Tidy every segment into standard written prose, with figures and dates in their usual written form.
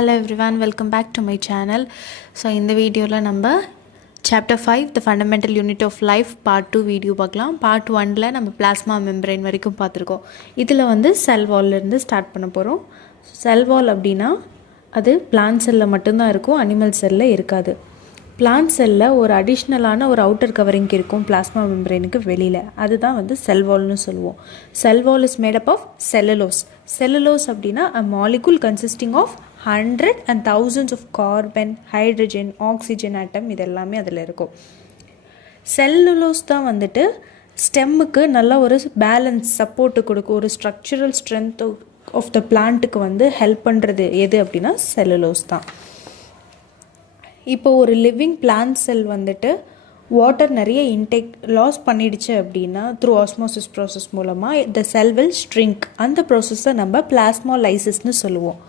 Hello everyone, welcome back to my channel. So in the video la namba chapter 5 the fundamental unit of life part 2 video பார்க்கலாம். part 1 ல நம்ம plasma membrane வரைக்கும் பார்த்திருக்கோம். இதுல வந்து cell wall ல இருந்து ஸ்டார்ட் பண்ண போறோம். cell wall அப்படினா அது plant cell ல மட்டும் தான் இருக்கும், animal cell ல இருக்காது. plant cell ல ஒரு அடிஷனலான ஒரு outer covering இருக்கும் plasma membrane க்கு வெளியில. அதுதான் வந்து cell wall னு சொல்லுவோம். cell wall is made up of cellulose. cellulose அப்படினா a molecule consisting of 100 and thousands of carbon, hydrogen, oxygen atom இதெல்லாமே அதில் இருக்கும். செல்லுலோஸ் தான் வந்துட்டு ஸ்டெம்முக்கு நல்ல ஒரு பேலன்ஸ் சப்போர்ட்டு கொடுக்கும், ஒரு ஸ்ட்ரக்சரல் ஸ்ட்ரென்த் ஆஃப் த பிளான்ட்டுக்கு வந்து ஹெல்ப் பண்ணுறது எது அப்படின்னா செல்லுலோஸ் தான். இப்போ ஒரு லிவிங் பிளான்ட் செல் வந்துட்டு வாட்டர் நிறைய இன்டேக் லாஸ் பண்ணிடுச்சு அப்படின்னா த்ரூ ஆஸ்மோசிஸ் ப்ராசஸ் மூலமாக த செல் வில் ஸ்ட்ரிங்க். அந்த ப்ராசஸை நம்ம பிளாஸ்மாலைசிஸ்னு சொல்லுவோம்.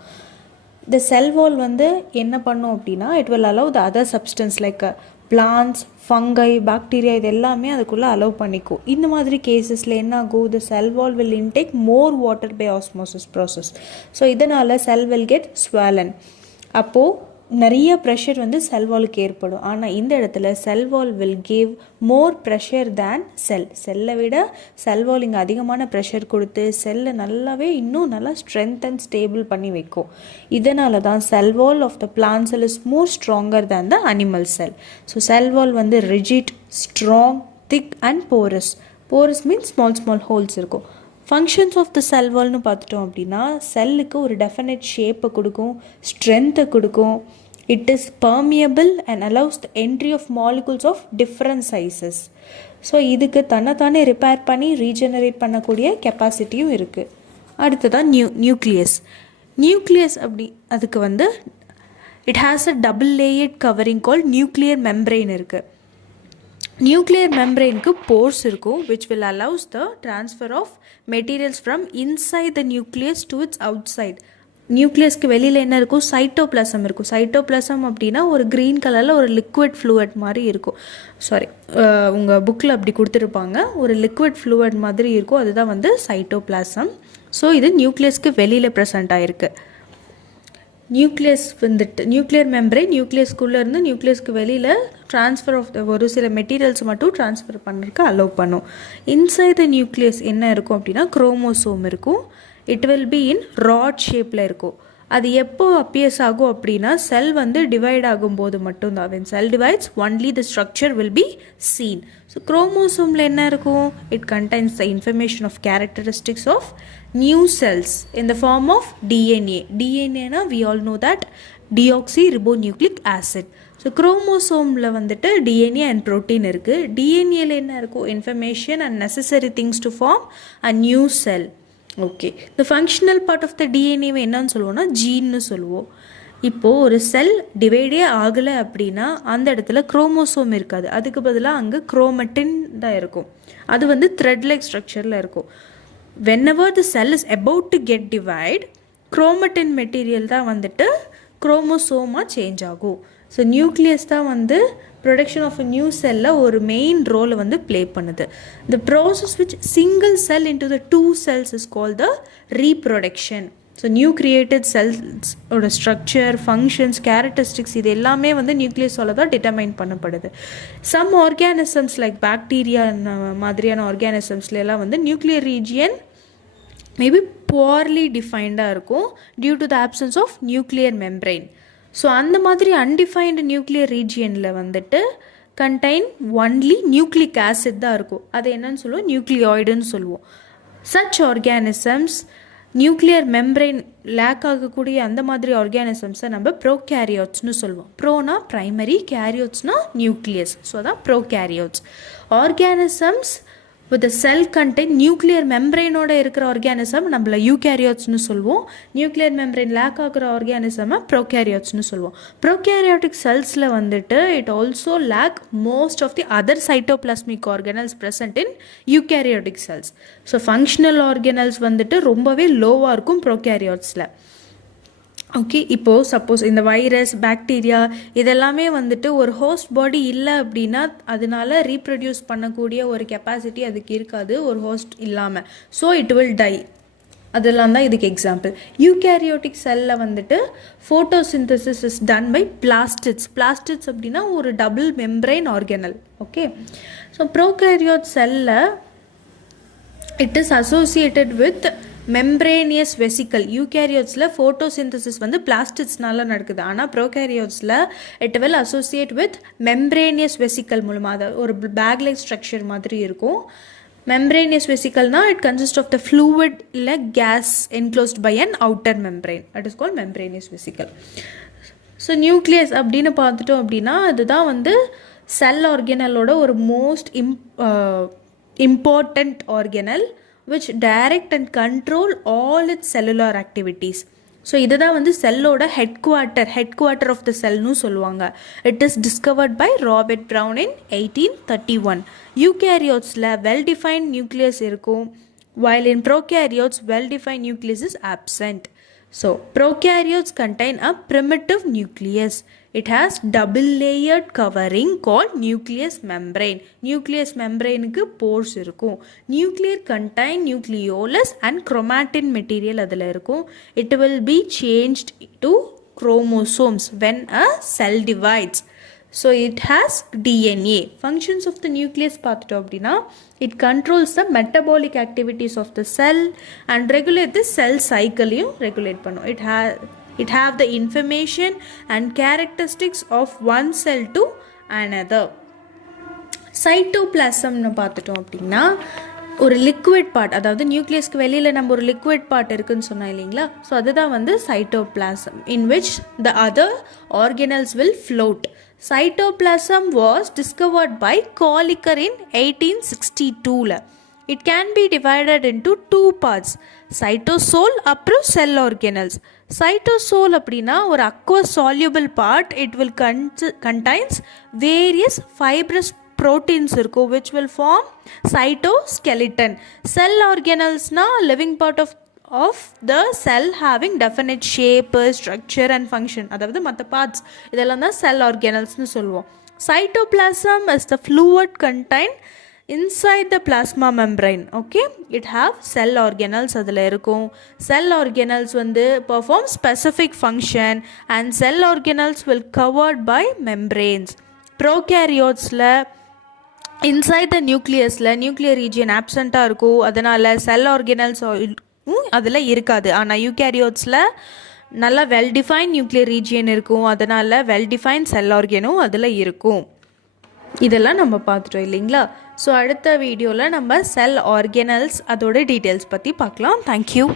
இந்த செல் வால் வந்து என்ன பண்ணும் அப்படின்னா it will allow the other substance like plants, fungi, bacteria இது எல்லாமே அதுக்குள்ளே அலோவ் பண்ணிக்கும். இந்த மாதிரி கேசஸில் என்ன ஆகும், the cell wall will intake more water by osmosis process. So இதனால் செல் வில் கெட் ஸ்வெலன். அப்போது நிறைய ப்ரெஷர் வந்து செல் வாலுக்கு ஏற்படும். ஆனால் இந்த இடத்துல செல் wall will give more pressure தேன் செல்லை விட செல் வால் இங்கே அதிகமான ப்ரெஷர் கொடுத்து செல்லை நல்லாவே இன்னும் நல்லா ஸ்ட்ரென்த் அண்ட் ஸ்டேபிள் பண்ணி வைக்கும். இதனால தான் cell wall of the plant cell is more stronger than the animal cell. So cell wall வந்து rigid, strong, thick and porous. Porous means small holes இருக்கும். ஃபங்க்ஷன்ஸ் ஆஃப் த செல் வால்னு பார்த்துட்டோம் அப்படின்னா செல்லுக்கு ஒரு டெஃபினட் ஷேப்பை கொடுக்கும், ஸ்ட்ரென்த்தை கொடுக்கும். It is permeable and allows the entry of molecules of different sizes. So இதுக்கு தன்னைத்தானே ரிப்பேர் பண்ணி ரீஜெனரேட் பண்ணக்கூடிய கெப்பாசிட்டியும் இருக்குது. அடுத்ததான் நியூக்ளியஸ் அப்படி அதுக்கு வந்து it has a double layered covering call nuclear membrane இருக்குது. நியூக்ளியர் மெம்பரெயினுக்கு போர்ஸ் இருக்கும் which will allows the transfer of materials from inside the nucleus to its outside. நியூக்ளியஸ்க்கு வெளியில் என்ன இருக்கும், சைட்டோபிளாசம் இருக்கும். சைட்டோபிளாசம் அப்படின்னா ஒரு க்ரீன் கலரில் ஒரு லிக்விட் ஃப்ளூயிட் மாதிரி இருக்கும். உங்கள் புக்கில் அப்படி கொடுத்துருப்பாங்க, ஒரு லிக்விட் ஃப்ளூயிட் மாதிரி இருக்கும், அதுதான் வந்து சைட்டோபிளாசம். ஸோ இது நியூக்ளியஸ்க்கு வெளியில் ப்ரெசென்ட் ஆகிருக்கு. நியூக்ளியஸ் வந்துட்டு நியூக்ளியர் மெம்பரேன் நியூக்ளியஸ்குள்ளே இருந்து நியூக்ளியஸ்க்கு வெளியில் ட்ரான்ஸ்ஃபர் ஆஃப் ஒரு சில மெட்டீரியல்ஸ் மட்டும் ட்ரான்ஸ்ஃபர் பண்ணுறதுக்கு அலோவ் பண்ணும். இன்சைட் த நியூக்ளியஸ் என்ன இருக்கும் அப்படின்னா குரோமோசோம் இருக்கும். It will be in rod ஷேப்பில் இருக்கும். அது எப்போ அப்பியர்ஸ் ஆகும் அப்படின்னா செல் வந்து டிவைட் ஆகும்போது மட்டும்தான். when cell divides only the structure will be seen. So குரோமோசோமில் என்ன இருக்கும், it contains the information of characteristics of new cells in the form of DNA. DNA-na we all know that deoxyribonucleic acid. So குரோமோசோமில் வந்துட்டு DNA and protein இருக்குது. டிஎன்ஏல என்ன இருக்கும், information and necessary things to form a new cell. Okay, the functional part of the டிஎன்ஏவை என்னன்னு சொல்லுவோம்னா ஜீன்னு சொல்லுவோம். இப்போது ஒரு செல் டிவைடே ஆகலை அப்படின்னா அந்த இடத்துல குரோமோசோம் இருக்காது, அதுக்கு பதிலாக அங்கே குரோமட்டின் தான் இருக்கும். அது வந்து த்ரெட் லைக் ஸ்ட்ரக்சரில் இருக்கும். whenever the cell is about to get divide, chromatin material தான் வந்துட்டு குரோமோசோமாக சேஞ்ச் ஆகும். ஸோ நியூக்ளியஸ் தான் வந்து ப்ரொடக்ஷன் ஆஃப் அ நியூ செல்லில் ஒரு மெயின் ரோலை வந்து ப்ளே பண்ணுது. The process which single cell into the two cells is call the reproduction. So new created செல்ஸோட ஸ்ட்ரக்சர், ஃபங்க்ஷன்ஸ், கேரக்டரிஸ்டிக்ஸ் இது எல்லாமே வந்து நியூக்ளியஸால் தான் டிட்டர்மைன் பண்ணப்படுது. சம் ஆர்கானிசம்ஸ் லைக் பாக்டீரியா மாதிரியான ஆர்கானிசம்ஸ்லாம் வந்து நியூக்ளியர் ரீஜியன் மேபி புவர்லி டிஃபைன்டாக இருக்கும் due to the absence of nuclear membrane. So அந்த மாதிரி அன்டிஃபைன்டு நியூக்ளியர் ரீஜியனில் வந்துட்டு கண்டைன் ஒன்லி நியூக்ளிக் ஆசிட் தான் இருக்கும். அது என்னன்னு சொல்லுவோம், நியூக்ளியாய்டுன்னு சொல்லுவோம். Such organisms nuclear membrane lack ஆகக்கூடிய அந்த மாதிரி ஆர்கானிசம்ஸை நம்ம ப்ரோகேரியோட்ஸ்னு சொல்லுவோம். ப்ரோனா ப்ரைமரி, கேரியோட்ஸ்னா நியூக்ளியஸ். ஸோ அதான் prokaryotes. Organisms with cell content nuclear மெம்பரெயினோட இருக்கிற ஆர்கானிசம் நம்மள யூகேரியோட்ஸ்னு சொல்லுவோம். நியூக்ளியர் மெம்பரெயின் லேக் ஆகிற ஆர்கானிசமை ப்ரோகேரியோட்ஸ்னு சொல்லுவோம். ப்ரோகேரியோட்டிக் செல்ஸில் வந்துட்டு it also lack most of the other cytoplasmic organelles present in eukaryotic cells. So functional organelles வந்துட்டு ரொம்பவே லோவாக இருக்கும் ப்ரோகேரியோட்ஸில். ஓகே, இப்போது சப்போஸ் இந்த வைரஸ், பாக்டீரியா இதெல்லாமே வந்துட்டு ஒரு ஹோஸ்ட் பாடி இல்லை அப்படின்னா அதனால ரீப்ரொடியூஸ் பண்ணக்கூடிய ஒரு கெப்பாசிட்டி அதுக்கு இருக்காது ஒரு ஹோஸ்ட் இல்லாமல். So it will die. அதெல்லாம் தான் இதுக்கு எக்ஸாம்பிள். யூகேரியோட்டிக் செல்லில் வந்துட்டு photosynthesis is done by plastids. Plastids அப்படின்னா ஒரு double membrane organelle. Okay, so prokaryote செல்லில் it is associated with membranous vesicle. யூகேரியோட்ஸில் ஃபோட்டோசிந்தசிஸ் வந்து பிளாஸ்டிட்ஸ்னால நடக்குது. ஆனால் ப்ரோகேரியோட்ஸில் it will associate with membranous vesicle மூலமாக, அதாவது ஒரு பேக் லைக் ஸ்ட்ரக்சர் மாதிரி இருக்கும். மெம்ப்ரேனியஸ் வெசிக்கல்னா it consist of the fluid இல்லை gas enclosed by an outer membrane. That is called membranous vesicle. So nucleus அப்படின்னு பார்த்துட்டோம் அப்படின்னா அதுதான் வந்து செல் ஆர்கனலோட ஒரு most important organelle which direct and control all its cellular activities. ஸோ இதுதான் வந்து செல்லோட ஹெட்குவார்ட்டர் ஆஃப் த செல்னு சொல்லுவாங்க. It is discovered by Robert Brown in 1831. யூகேரியோட்ஸில் வெல் டிஃபைன்ட் நியூக்ளியஸ் இருக்கும், while in prokaryotes well defined nucleus is absent. So prokaryotes contain a primitive nucleus. It has double layered covering called nucleus membrane. Nucleus membrane க்கு pores இருக்கும். Nuclear contain nucleolus and chromatin material அதில் இருக்கும். It will be changed to chromosomes when a cell divides. So it has DNA. Functions of the nucleus பார்த்துட்டோம் அப்படின்னா it controls the metabolic activities of the cell and regulate the cell cycle-யும் regulate பண்ணும். It have the information and characteristics of one cell to another. சைட்டோபிளாசம்னு பார்த்துட்டோம் அப்படின்னா ஒரு liquid part, அதாவது நியூக்ளியஸ்க்கு வெளியில் நம்ம ஒரு லிக்விட் பார்ட் இருக்குன்னு சொன்னோம் இல்லைங்களா. ஸோ அதுதான் வந்து cytoplasm in which the other organelles will float. Cytoplasm was discovered by Kolliker in 1862. It can be divided into two parts, cytosol அப்புறம் cell organelles. Cytosol அப்படின்னா ஒரு aqueous soluble part. It will contains various fibrous proteins இருக்கும் which will form cytoskeleton. Cell organelles na living part of the cell having definite shape, structure and function. அதாவது மற்ற parts இதெல்லாம் தான் செல் ஆர்கனல்ஸ்னு சொல்லுவோம். Cytoplasm is the fluid contained inside the plasma membrane. Okay, it have cell organelles அதில் இருக்கும். Cell organelles வந்து perform specific function and cell organelles will covered by membranes. Prokaryotes-ல inside the nucleus-ல nuclear region absent-ஆ இருக்கும், அதனால் cell organelles அதில் இருக்காது. ஆனால் யூகேரியோட்ஸில் நல்லா well define nuclear region இருக்கும், அதனால் வெல் டிஃபைன் செல் ஆர்கனும் அதில் இருக்கும். இதெல்லாம் நம்ம பார்த்துட்டோம் இல்லைங்களா. ஸோ அடுத்த வீடியோவில் நம்ம செல் ஆர்கனல்ஸ் அதோட டீட்டெயில்ஸ் பற்றி பார்க்கலாம். தேங்க்யூ.